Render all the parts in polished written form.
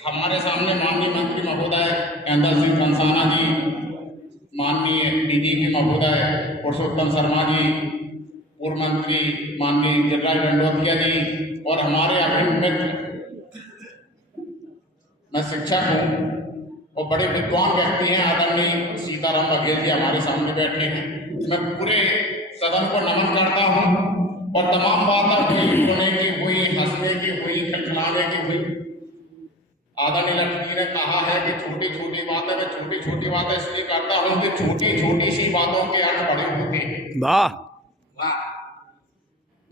हमारे सामने माननीय मंत्री महोदय इंदर सिंह कंसाना जी, माननीय डीजीपी महोदय पुरुषोत्तम शर्मा जी, पूर्व मंत्री माननीय गिरिराज दंडोतिया जी और हमारे अभिन्न मित्र, मैं शिक्षक हूँ और बड़े विद्वान व्यक्ति हैं आदरणीय सीताराम बघेल जी हमारे सामने बैठे हैं। मैं पूरे सदन को नमन करता हूँ और तमाम बातें हुई, रोने की हुई, हंसने की हुई, खिलखिलाने की हुई। आदरणीय लक्ष्मी जी ने कहा है कि छोटी छोटी बातें, मैं छोटी छोटी बातें इसलिए करता हूँ कि छोटी छोटी सी बातों के अर्थ बड़े होते हैं। वाह।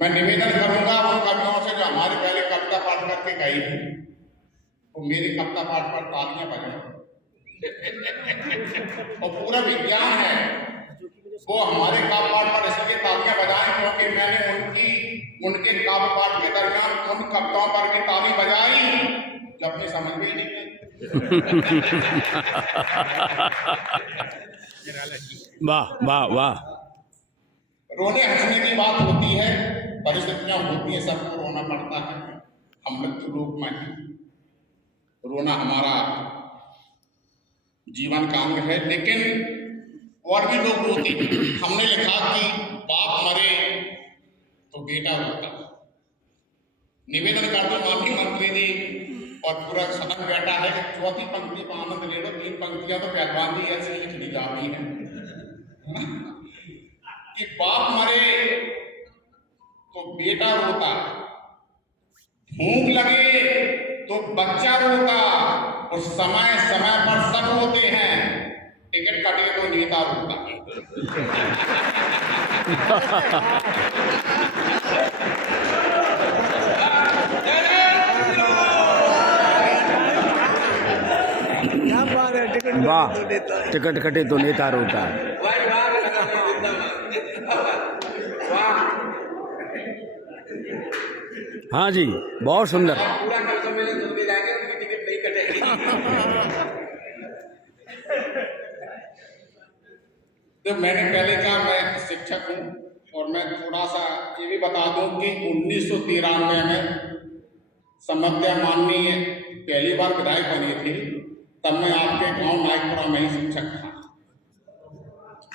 मैं निवेदन करूंगा उन कवियों से जो हमारे पहले कविता पाठ करके गई थी, तो मेरी कविता पाठ पर तालियां बजाएं। और पूरा विज्ञान है वो हमारे काव्य पाठ पर इसलिए तालियां बजाएं क्योंकि मैंने उनके काव्य पाठ के दरमियान उन कविताओं पर भी ताली बजाई जो अपनी समझ में नहीं आई। वाह वाह वाह। रोने हंसने की बात होती है, परिस्थितियां होती है, सबको रोना पड़ता है। हम मृत्यु लोक में हैं, रोना हमारा जीवन का अंग है, लेकिन और भी लोग रोते। हमने लिखा कि बाप मरे तो बेटा रोता। निवेदन कर दो माननीय मंत्री जी और पूरा सदन बैठा है कि चौथी पंक्ति पर आनंद ले लो, 3 पंक्तियां तो पहलवान जी ऐसे लिख ली जाती है कि बाप मरे तो बेटा रोता, भूख लगे तो बच्चा रोता, और समय समय पर सब रोते हैं, टिकट कटे तो नेता रोता। वाह, टिकट कटे तो नेता रोता। हाँ जी, बहुत सुंदर। तो मैंने पहले कहा मैं शिक्षक हूँ और मैं थोड़ा सा ये भी बता दूं कि 1993 में समध्या माननीय पहली बार विधायक बनी थी, तब मैं आपके गांव नायकपुरा में ही शिक्षक था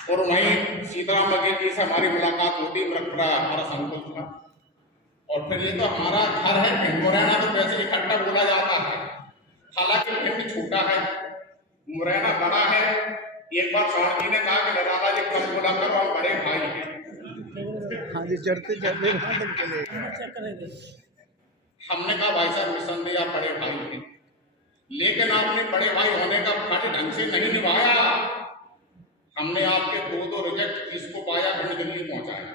और वहीं सीताराम बघेल जी से हमारी मुलाकात होती, मृतपुरा हमारा संकुल था। और फिर ये तो हमारा घर है, भिंड मुरैना तो वैसे इकट्ठा बोला जाता है, हालांकि भिंड छोटा है, मुरैना बड़ा है। एक बार शाह जी ने कहा कि निराला जी कम बोला करो, हम बड़े भाई हैं। हाँ जी, चढ़ते चढ़ते हमने कहा भाई साहब निसंदेह आप बड़े भाई हैं, लेकिन आपने बड़े भाई होने का फर्ज ढंग से नहीं निभाया। हमने आपके 2 रिजेक्ट किस को पाया, भिंड दिल्ली पहुंचाया।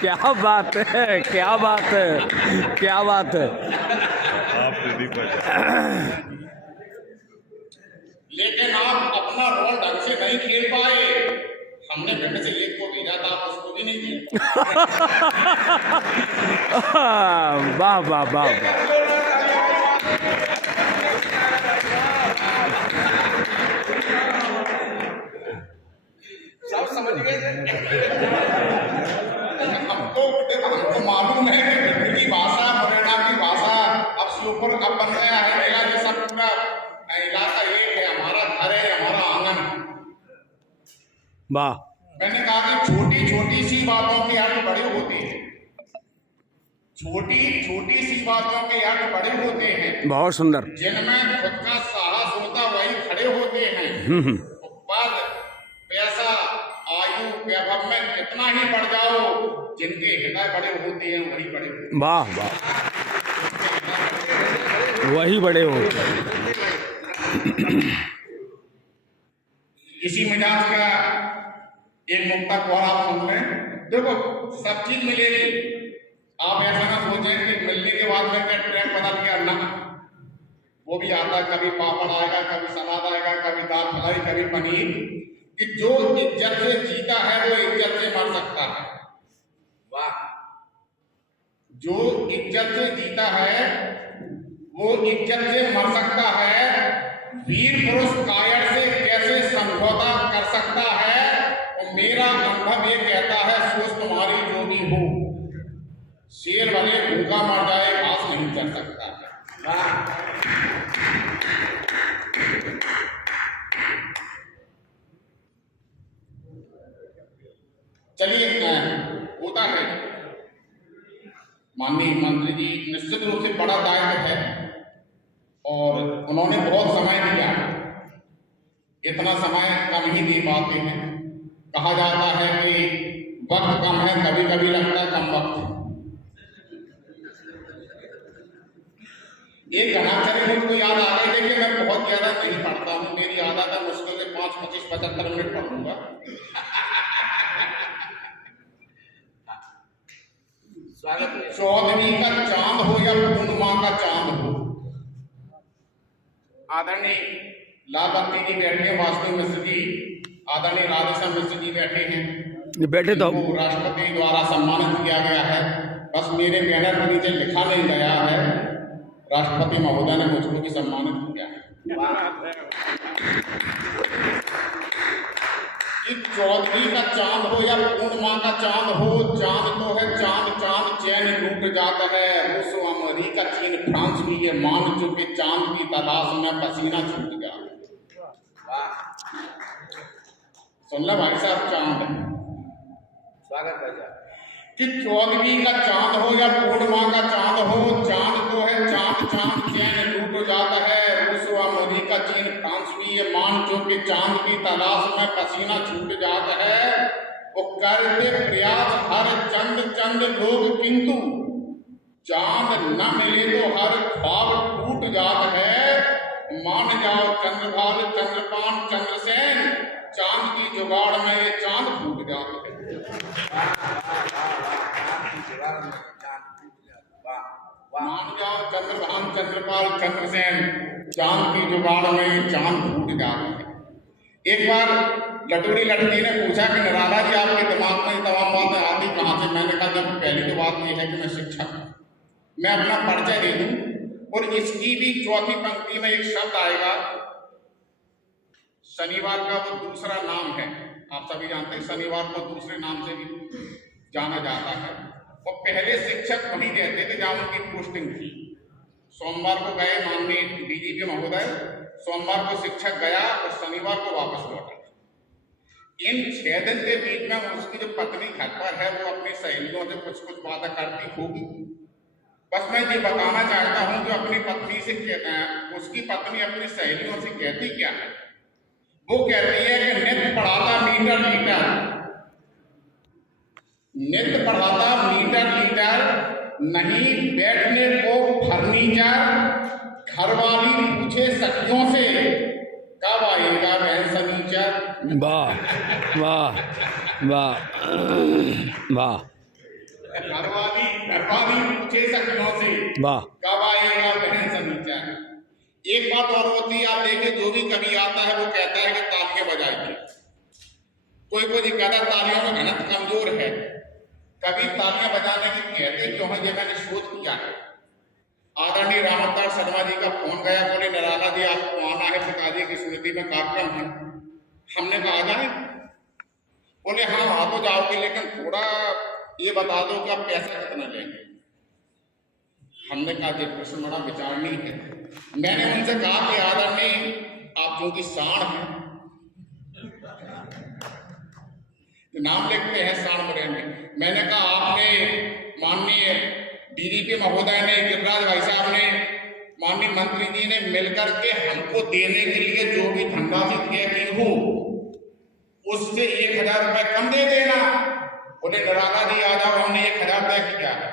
क्या बात है, क्या बात है, क्या बात है। लेकिन आप अपना रोल ढंग से नहीं खेल पाए। हमने भिंड से एक को भेजा था, आप उसको भी नहीं दिया। वाह वाह वाह। सब समझ गए। हमको मालूम है कि भिंड की भाषा, मुरैना की भाषा अब श्योपुर अब बन गया है, मेरा ये सब पूरा इलाका एक है, हमारा घर है, हमारा आंगन। वाह। मैंने कहा कि छोटी छोटी सी बातों के अर्थ बड़े होते हैं, छोटी छोटी सी बातों के अर्थ बड़े होते हैं। बहुत सुंदर। जिनमें खुद का साहस होता वही खड़े होते हैं। पद, पैसा, आयु, वैभव में कितना ही बढ़ जाओ, जिनके हृदय बड़े होते हैं वही बड़े होते हैं। वाह वाह, वही बड़े होते हैं। इसी मिजाज का एक मुक्ता को आप सुन लें। देखो सब चीज मिलेगी, आप ऐसा ना सोचें कि मिलने के बाद में क्या ट्रैक बदल गया, ना, वो भी आता है। कभी पापड़ आएगा, कभी सलाद आएगा, कभी दाल फ्राई, कभी पनीर। कि जो इज्जत से जीता है वो इज्जत से मर सकता है। वाह। जो इज्जत से जीता है वो इज्जत से मर सकता है। वीर पुरुष कायर से कैसे समझौता कर सकता है, और मेरा अनुभव ये कहता है सोच तुम्हारी जो भी हो, शेर भले भूखा मर जाए, घास कर सकता है। चलिए, होता है माननीय मंत्री जी निश्चित रूप से बड़ा दायित्व है और उन्होंने बहुत समय दिया, इतना समय कम ही दे पाते हैं। कहा जाता है कि वक्त कम है, कभी कभी लगता है कम वक्त है। एक घनाक्षरी मुझको याद आ गई। देखिए, मैं बहुत ज्यादा नहीं पढ़ता हूँ, मेरी आदत है मुश्किल से 5, 25, 75 मिनट पढ़ूंगा। चौदहवीं का चांद हो या पूर्णिमा का चांद हो, आदरणीय लालबत्ती जी बैठे हैं, वासुदेव मिश्र जी, आदरणीय राधेश्याम मिश्र जी बैठे हैं, बैठे तो राष्ट्रपति द्वारा सम्मानित किया गया है। बस मेरे बैनर के नीचे लिखा नहीं गया है, राष्ट्रपति महोदय ने मुझको भी सम्मानित किया है। कि 14वीं का चांद हो या पूर्णिमा का चांद हो, चांद तो है चांद, चांद चैन लूट जाता है। रूस, अमेरिका, चीन, फ्रांस भी ये मान चुके, चांद की तलाश में पसीना छूट गया। सुन लो भाई साहब, चांद स्वागत है कि 14वीं का चांद हो या पूर्णिमा का चांद हो, चांद तो है चांद, चांद चैन लूट जाता है। रूस, अमेरिका, चीन, फ्रांस भी ये मान चुके, चांद की तलाश में पसीना छूट जाता है। वो करते प्रयास हर चंद चंद लोग, किंतु चांद न मिले तो हर ख्वाब टूट जाता है। मान जाओ चंद्रभाल, चंद्रपान, चंद्रसेन, चांद की जुगाड़ में ये चांद फूट जाता है। मान जाओ चंद्रभान, चंद्रपाल, चंद्रसेन, चांद की जुगाड़ में चांद फूट जाता है। एक बार लटूरी लड़की ने पूछा कि निराला जी, आपके दिमाग में तमाम बातें आती कहाँ से? मैंने कहा, जब पहली तो बात यह है कि मैं शिक्षक हूँ, मैं अपना परिचय दे दूं और इसकी भी चौथी पंक्ति में एक शब्द आएगा। शनिवार का वो दूसरा नाम है, आप सभी जानते हैं, शनिवार को दूसरे नाम से भी जाना जाता है। वो पहले शिक्षक वहीं रहते थे जहां उनकी पोस्टिंग थी। सोमवार को गए माननीय डीजीपी महोदय, सोमवार को शिक्षक गया और शनिवार को वापस लौटा। इन 6 दिन के बीच में उसकी जो पत्नी घर पर है, वो अपनी सहेलियों से कुछ कुछ बातें करती होगी। बस मैं ये बताना चाहता हूं कि अपनी पत्नी से उसकी पत्नी अपनी सहेलियों से कहती क्या है? वो कहती है कि नित्य पढ़ाता मीटर लीटर, नित्य पढ़ाता मीटर लीटर, नहीं बैठने को फर्नीचर, घरवाली पूछे सखियों से कब आएगा बहन सनीचर। वाह वाह वाह वाह। घरवाली पूछे सखियों से वाह, कब आएगा बहन सनीचर। एक बात और होती है, आप देखिए, जो भी कभी आता है वो कहता है कि तालियां बजाइए। कोई कहता है तालियों में घनत्व कमजोर है। कभी तालियां बजाने की कहते क्यों है, ये मैंने शोध किया है। आदरणीय रामअवतार शर्मा जी का फोन गया, बोले निराला जी आपको आना है, पिताजी की स्मृति में कार्यक्रम है। हमने कहा जाए, बोले हाँ आ तो जाओगे, लेकिन थोड़ा ये बता दो कि आप पैसा कितना लेंगे। हमने कहा ये प्रश्न बड़ा विचारणीय है। मैंने उनसे कहा कि आदरणीय आप क्योंकि साण हैं, नाम लिखते हैं साण मुरेंगे। मैंने कहा आपने माननीय डीजीपी महोदय ने, गिरिराज भाई साहब ने, माननीय मंत्री जी ने मिलकर के हमको देने के लिए जो भी धनराशि तय की हो उससे 1000 रुपए कम दे देना। बोले निराला जी आ जाओ, हमने 1000 तय किया है।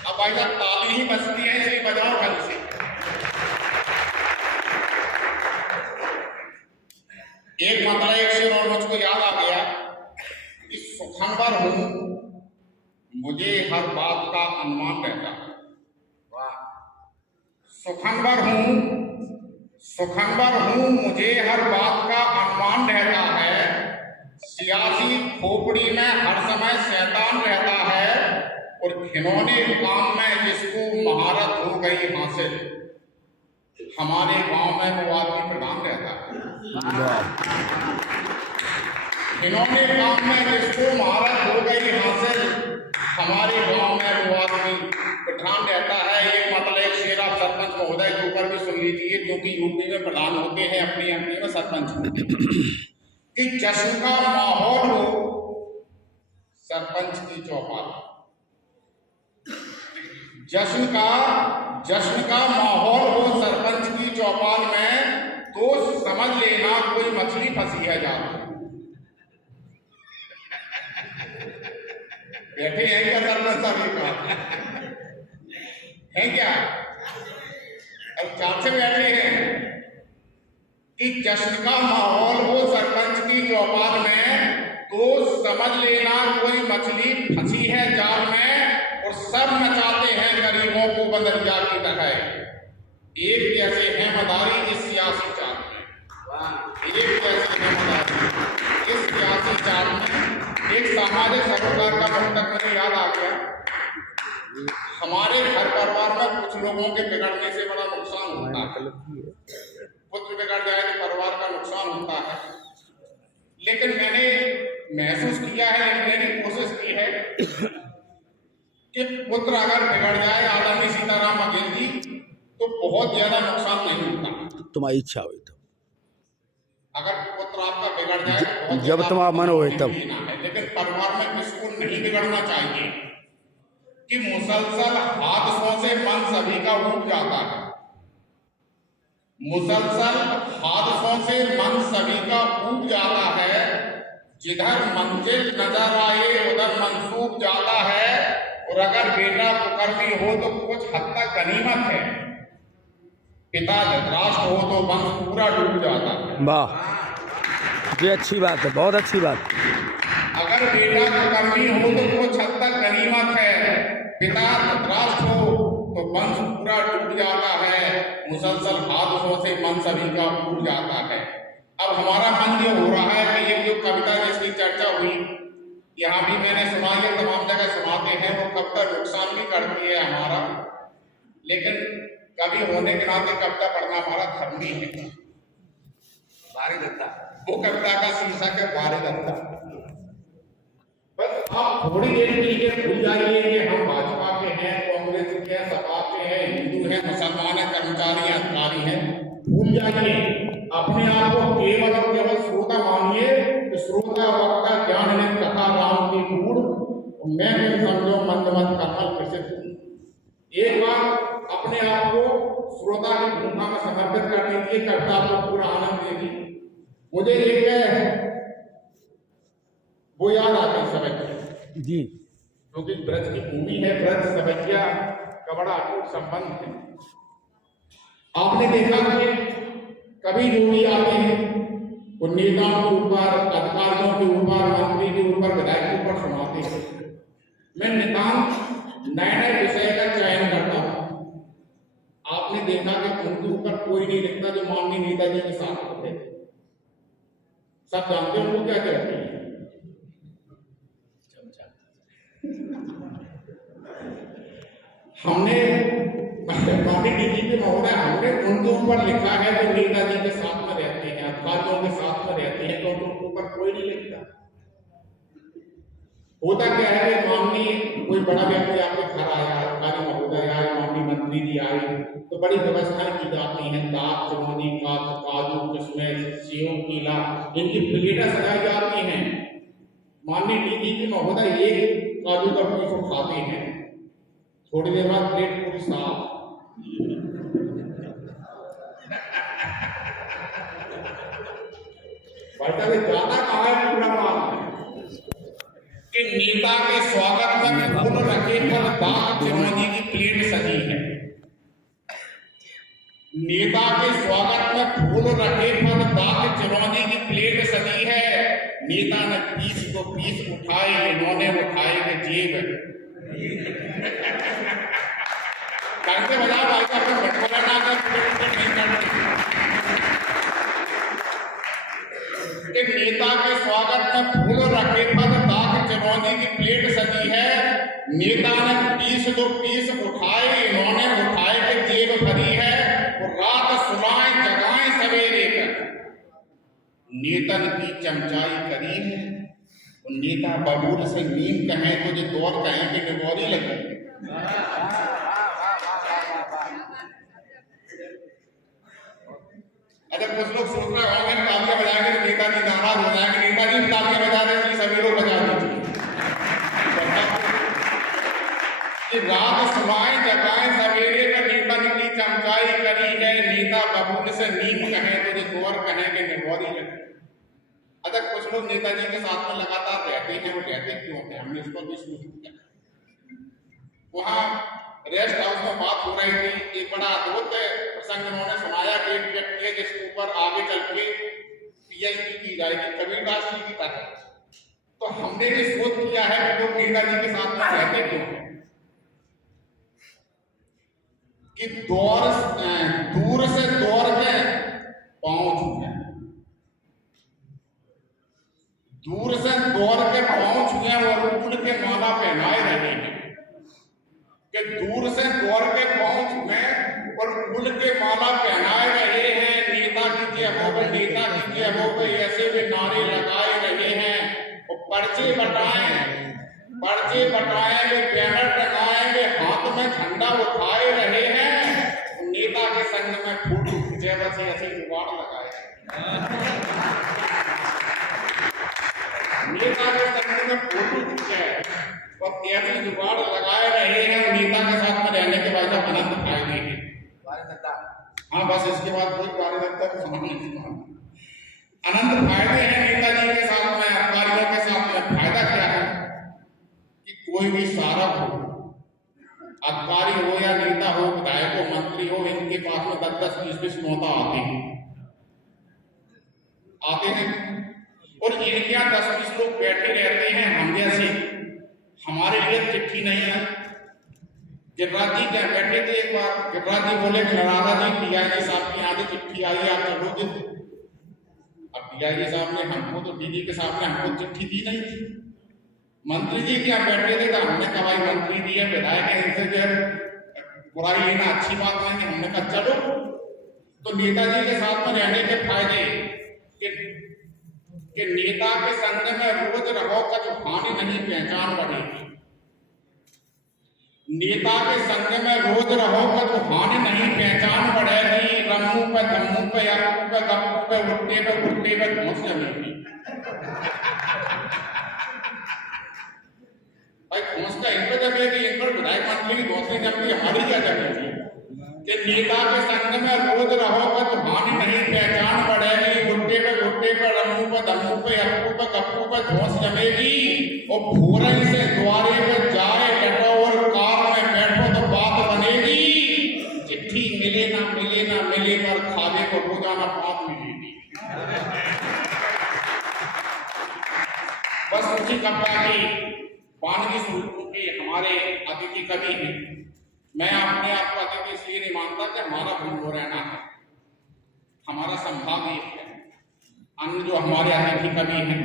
अब भाई साहब ताली ही बजती है, इसे बजाओ ढंग से। एक मतलब एक शेर और मुझको याद आ गया कि सुखनवर हूं, मुझे हर बात का अनुमान रहता है। सुखनवर हूं, मुझे हर बात का अनुमान रहता है। सियासी खोपड़ी में हर समय शैतान रहता है और खिलौने काम में जिसको महारत हो गई हासिल, हमारे गांव में वो आदमी प्रधान रहता है। खिलौने काम में जिसको महारत हो गई हासिल, हमारे गांव में लीजिए जो कि यूपी में प्रधान होते हैं अपनी एमपी में सरपंच, कि जश्न का माहौल हो सरपंच की चौपाल, जश्न का माहौल हो सरपंच की चौपाल में, तो समझ लेना कोई मछली फंसी है जाल में। बैठे हैं क्या सरपंच साहब का है क्या? अब चार से बैठे हैं कि जश्न का माहौल हो सरपंच की चौपाल में, तो समझ लेना कोई मछली फंसी है जाल में, और सब नचाते हैं गरीबों को बंदरिया की तरह। एक जैसे है मदारी इस सियासी चाल में, एक जैसे है मदारी इस सियासी चाल में। एक सामाजिक सरोकार का मुक्तक मुझे याद आ गया। हमारे घर परिवार में कुछ लोगों के बिगड़ने से बड़ा नुकसान होता है, पुत्र बिगड़ जाए तो परिवार का नुकसान होता है, लेकिन मैंने महसूस किया है, मैंने कोशिश की है कि पुत्र अगर बिगड़ जाए आदरणीय सीताराम बघेल जी, तो बहुत ज्यादा नुकसान नहीं होता। तुम्हारी इच्छा हुई तो अगर पुत्र आपका बिगड़ जाए जब तुम्हारा मन हो तब, लेकिन परिवार में किसको नहीं बिगड़ना चाहिए कि मुसलसल हादसों से मन सभी का उब जाता है, मुसलसल हादसों से मन सभी का उब जाता है, जिधर मंजिल नजर आए उधर मंसूब जाता है, और अगर बेटा कुकर्मी हो तो कुछ हद तक गनीमत है, पिता धृतराष्ट्र हो तो वंश पूरा डूब जाता है। वाह, ये अच्छी बात है, बहुत अच्छी बात। अगर बेटा कुकर्मी हो तो कुछ हद तक गनीमत है, पिता धृतराष्ट्र हो तो वंश पूरा डूब जाता है, मुसलसल हादसों से मन सभी का उब जाता है। अब हमारा मन ये हो रहा है कि ये जो कविता जिसकी चर्चा हुई, यहाँ भी मैंने सुना, ये तमाम जगह सुनाते हैं, वो कविता नुकसान भी करती है हमारा, लेकिन कवि होने के नाते कविता पढ़ना हमारा धर्म ही है। वो कविता का शीर्षक है वारिदत्ता। बस आप थोड़ी देर के लिए भूल जाइए कि हम भाजपा के हैं, कांग्रेस के हैं, सपा के हैं, हिंदू हैं, मुसलमान हैं, कर्मचारी हैं, अधिकारी हैं, भूल जाइए। अपने आप को केवल और केवल श्रोता मानिए, तो श्रोता वक्ता ज्ञान ने कथा राम की गूढ़, मैं भी समझो मंद मत कमल प्रसिद्ध। एक बार अपने आप को श्रोता की भूमिका में समर्पित कर दीजिए, कविता आपको पूरा आनंद देगी। मुझे एक वो याद आती सवैया जी, क्योंकि ब्रज की भूमि है, ब्रज सवैया का बड़ा अटूट संबंध है। आपने देखा कि कभी जो भी आते हैं वो नेताओं के ऊपर, अधिकारियों के ऊपर, मंत्री के ऊपर, विधायक के ऊपर सुनाते हैं। मैं नितांत नए नए विषय का चयन करता हूँ। आपने देखा कि उनके ऊपर कोई नहीं लिखता जो माननीय नेताजी के साथ होते थे। सब जानते हैं वो क्या कहते हैं, हमने माननीय डीजीपी महोदय, हमने उनके ऊपर लिखा है जो नेताजी के साथ में रहते हैं, अधिकारियों के साथ में रहते हैं, तो उनके ऊपर कोई नहीं लिखता। होता क्या है कि माननीय कोई बड़ा व्यक्ति आपके घर आया, अधिकारी महोदय आए, माननीय मंत्री जी आए, तो बड़ी व्यवस्थाएं की जाती हैं, दाल चिरौंजी, काजू किशमिश, सेव, केला, इनकी प्लेटें सजाई जाती हैं। माननीय डीजीपी महोदय एक काजू का पीस उठाते हैं, थोड़ी देर बाद प्लेट पूरी साफ। ज्यादा कहा है पूरा माल कि नेता के स्वागत में फूल रखे पर दाग चिरौंजी की प्लेट सजी है। नेता के स्वागत में फूल रखे पर दाग चिरौंजी की प्लेट सजी है। नेता ने पीस को पीस उठाए, इन्होंने उठाए के जेब करके बजा भाई का बटवारा ना कर नहीं करते। नेता के स्वागत में फूल रखे पर दाग चिरौंजी की प्लेट सजी है। नेता ने पीस दो पीस उठाए, इन्होंने उठाए के जेब भरी है। रात सुलाएं जगाएं सवेरे कर, नेतन की चमचाई करी है। नेता बबूल से नीम कहें तो जो दौर कहें कि निगौरी लगे। अच्छा, कुछ लोग सोच रहे होंगे तालियां बजाएंगे तो नेताजी नाराज हो जाएंगे। नेताजी भी तालियां बजा रहे हैं, सभी लोग बजा दीजिए। कि रात सुनाए जगाए सवेरे का नेता की चमचाई करी है, नेता बबूल से नीम कहे तुझे गौर कहेंगे निगौरी लगे। अच्छा, कुछ लोग नेताजी के साथ में लगातार रहते हैं, वो रहते क्यों हैं? हमने इसको भी सोच किया। वहां रेस्ट हाउस में बात हो रही थी, एक बड़ा अद्भुत प्रसंग उन्होंने सुनाया कि एक व्यक्ति है जिसके ऊपर आगे चल के पीएचडी की जाएगी, कबीरदास जी की तरह। तो हमने भी सोच किया है कि लोग नेताजी के साथ में रहते क्यों हैं? कि दूर से दौड़ के पांव छुए, दूर से दौड़ के पांव छुए और फूल के माला पहनाए रहे हैं। कि दूर से दौड़ के पांव छुए और फूल के माला पहनाए रहे हैं। नेता की जय हो, नेता की जय हो, ऐसे भी नारे लगाए रहे हैं। और पर्चे बटाए वे बैनर टंगाए वे हाथ में झंडा उठाए रहे हैं। नेता के संग में फोटो खींचे, बस ऐसे जुगाड़ लगाए। नेता के संग में फोटो खींचे और ऐसे जुगाड़ लगाए रहे हैं। नेता के साथ में रहने के बाद अनंत फायदे हैं। हाँ, बस इसके बाद कोई कार्यकर्ता को समझ नहीं सकता। अनंत फायदे हैं नेताजी के साथ में, अधिकारियों के साथ में। फायदा क्या है कि कोई भी सारक हो, अधिकारी हो या नेता हो, विधायक हो, मंत्री हो, इनके पास में 10-10, 20-20 नौता आते हैं और इनके यहाँ 10-20 लोग बैठे रहते हैं। हम जैसे, हमारे लिए चिट्ठी नहीं है। गिरिराज जी क्या बैठे थे एक बार, गिरिराज जी बोले कि नराधा जी पीआईजी साहब की यहाँ चिट्ठी आई है, आप चलोगे? अब पीआईजी साहब ने हमको तो दीदी के सामने हमको चिट्ठी दी नहीं थी। मंत्री जी क्या बैठे थे, तो हमने कहा भाई मंत्री जी है, विधायक है, इनसे जो है बुराई लेना अच्छी बात नहीं। हमने कहा चलो। तो नेताजी के साथ में रहने के फायदे कि नेता के संग में रोज रहो, कछ हानि नहीं पहचान बढ़ेगी। नेता के संग में रोज रहो, कछ हानि नहीं पहचान बढ़ेगी। रम्मू पे धम्मू पे अप्पू पे गप्पू पे उठने पे घुटने पे घोंस जमेगी। भाई घोंस का इन पे जमेगी, इन पर विधायक मंत्री की घोंसली जमती, हमारी क्या जमेगी? कि नेता के संग में रोज रहो, कछ हानि नहीं पहचान बढ़ेगी। घुटने पे रम्मू पे धम्मू पे अप्पू पे गप्पू पे घोंस जमेगी। और भोरन से द्वारे पे जाए बैठो और कार में बैठो तो बात बनेगी। चिट्ठी मिले ना पर खाने को रोजाना बात मिलेगी। बस उसी कपड़ा की वानगी स्वरूप के हमारे अतिथि कवि हैं। मैं अपने आप को अतिथि इसलिए नहीं मानता कि हमारा भूल रहना है, हमारा संभाग एक है। अन्य जो हमारे अतिथि कवि हैं,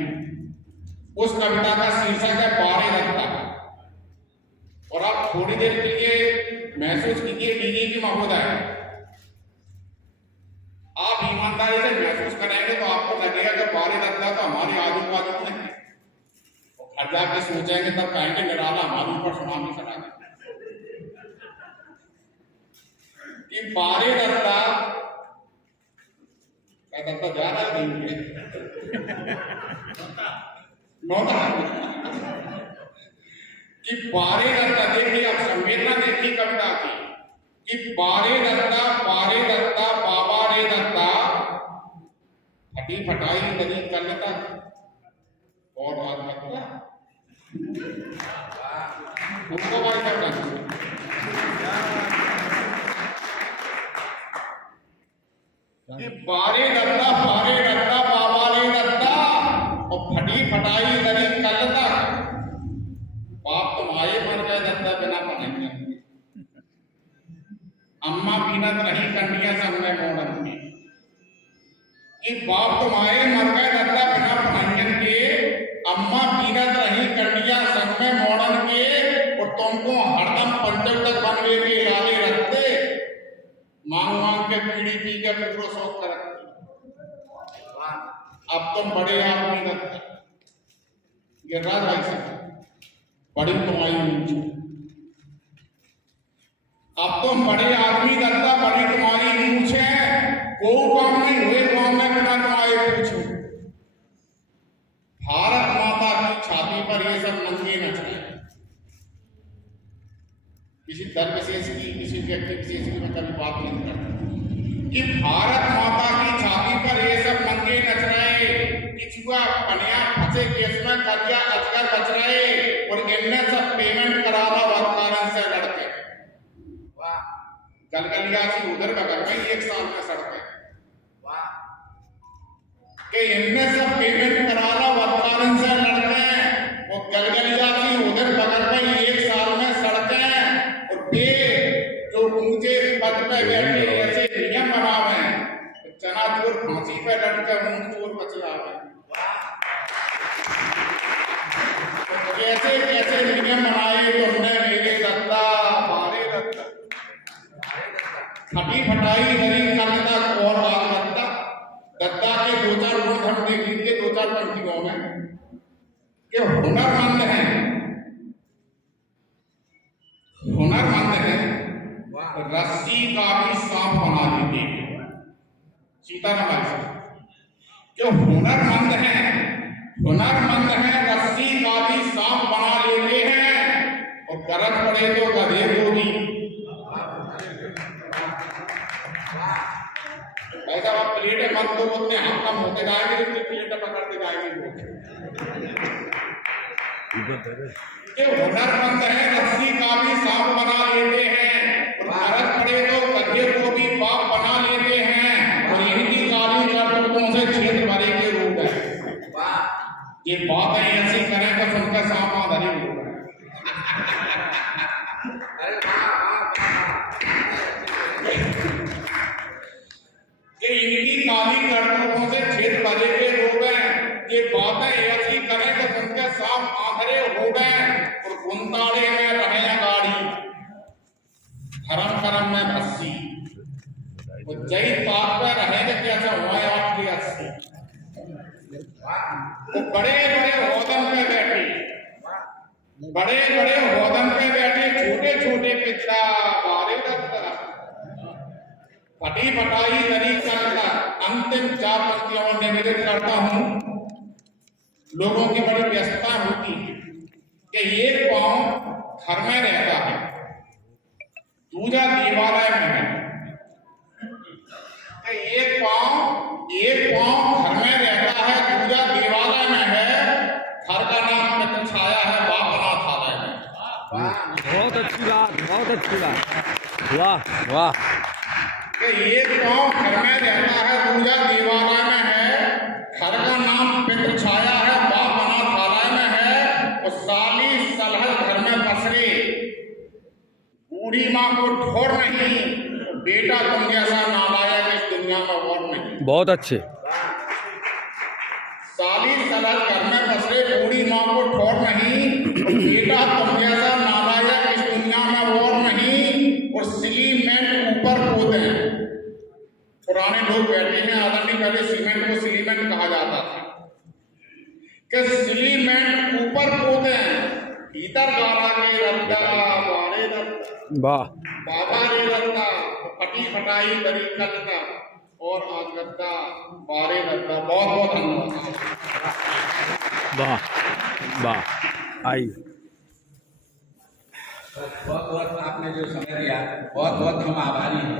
उस कविता का शीर्षक है पारे रखता। और आप थोड़ी देर के लिए महसूस कीजिए डीजी की महोदय, आप ईमानदारी से महसूस करेंगे तो आपको लगेगा कि पारे रखता तो हमारे आजू बाजू में है। घर जाके सोचेंगे तब कहेंगे निराला हमारे ऊपर सुनामी चला गया। कि पारे दत्ता जा रहा है नौता कि पारे दत्ता, देखिए आप संवेदना देखिए कविता की कि पारे दत्ता बाबा रे दत्ता, फटी फटाई नदी करता और आत्महत्या उनको भाई करना कि पारे दत्ता बाबा रे दत्ता और फटी फटाई नदी करता। बाप तो माए मर गए दत्ता बिना पढ़ेंगे, अम्मा पीनत रही कंडिया संग में मोड़न के। कि बाप तो माए मर गए दत्ता बिना पढ़ेंगे के, अम्मा पीनत रही कंडिया संग में मोड़न के। और तुमको हरदम पंचल तक बनवे के लाले रखते, मांग मांग के पीढ़ी पी के पूरा शौक कर रखते। अब तुम बड़े आदमी रखते गिरिराज भाई साहब, बड़ी तुम्हारी ऊंची। अब तुम बड़े आदमी दत्ता, बड़ी तुम्हारी ऊंच है। को काम नहीं हुए मैं तुम्हारे पूछूं, भारत माता की छाती पर ये सब नंगे नच रहे हैं। किसी दल विशेष की, किसी व्यक्ति विशेष की मैं कभी बात नहीं करता कि भारत माता की छाती पर ये सब नंगे नच रहे, किचुआ पनिया फंसे केस में करिया अजगर बच रहे, और इनने सब पेमेंट करा रहा वर्तमान से लड़के। वाह, गलगलियासी उधर बगल में 1 साल में सड़के। वाह, कि इनने सब पेमेंट करा रहा वर्तमान से लड़के, और गलगलियासी उधर बगल में 1 साल में सड़के, और वे जो ऊंचे पद पे बैठे ऐसे नियम बनावे, चना चोर फांसी पे लटके ऊंट चोर बचलावे। कैसे कैसे नियम बनाए तुमने मेरे दत्ता, मारे दत्ता, फटी फटाई गरी करता और आज दत्ता। दत्ता के 2-4 गुण हम देख लीजिए 2-4 पंक्तियों में कि हुनरमंद है, हुनरमंद है, रस्सी का भी सांप बना देते हैं। सीताराम जो हुनरमंद है, हुनरमंद है, रस्सी का भी सांप बना लेते हैं, और गरज पड़े तो गधे को भी। ऐसा आप प्लेटें मत दो, उतने हम कम होते जाएंगे, उतनी प्लेटें पकड़ते जाएंगे। कि हुनरमंद है, रस्सी का भी सांप बना लेते हैं, और गरज पड़े तो गधे को भी बाप बना लेते हैं, और इनकी गाली करतूतों से क्षेत्र भरे के रूप है। ये बातें ऐसी करें तो सुनकर सांप धरे हुए कि इनकी गाली करतूतों से क्षेत्र भरे के रूप है। ये बातें ऐसी करें तो सुनकर सांप आंधरे हो गए, और गुंताड़े में रहे गाड़ी, धर्म कर्म में भस्सी, जय ताप पे रहेंगे कैसे हुआ 8 की 80। वो बड़े बड़े होदन पे बैठे, बड़े बड़े होदन पे बैठे, छोटे छोटे पिता बारे दत्ता, फटी फटाई दरी करता। अंतिम 4 पंक्तियों में निवेदन करता हूं, लोगों की बड़ी व्यस्तता होती है कि एक पांव घर में रहता है, दूसरा देवालय में है। एक पांव घर में रहता है, दूसरा देवालय में है। घर का नाम पितृ छाया है, बापनाथ आलय में। बहुत अच्छी बात, बहुत अच्छी बात, वाह वाह। एक पांव घर में रहता है, दूसरा देवालय में है। घर का नाम पितृ छाया है, बापनाथ आलय में है। और साली सलहल घर में पसरे, बूढ़ी माँ को ठोर नहीं, बेटा तुम जैसा नालायक इस दुनिया में और नहीं। बहुत अच्छे। साली सलहल घर में पसरे, बूढ़ी माँ को ठोर नहीं, बेटा तुम जैसा नालायक इस दुनिया में और नहीं। और सीमेंट ऊपर कूदे, पुराने लोग बैठे हैं आदरणीय, पहले सीमेंट को सीमेंट कहा जाता था, कि सीमेंट ऊपर कूदे, भीतर गारा के रद्दा बारे दत्ता, वाह, बाबा रे दत्ता, फटी फटाई बड़ी करता, और आज दत्ता बारे दत्ता। बहुत बहुत धन्यवाद। वाह वाह। आइए, बहुत बहुत आपने जो समय दिया, बहुत बहुत हम आभारी हैं।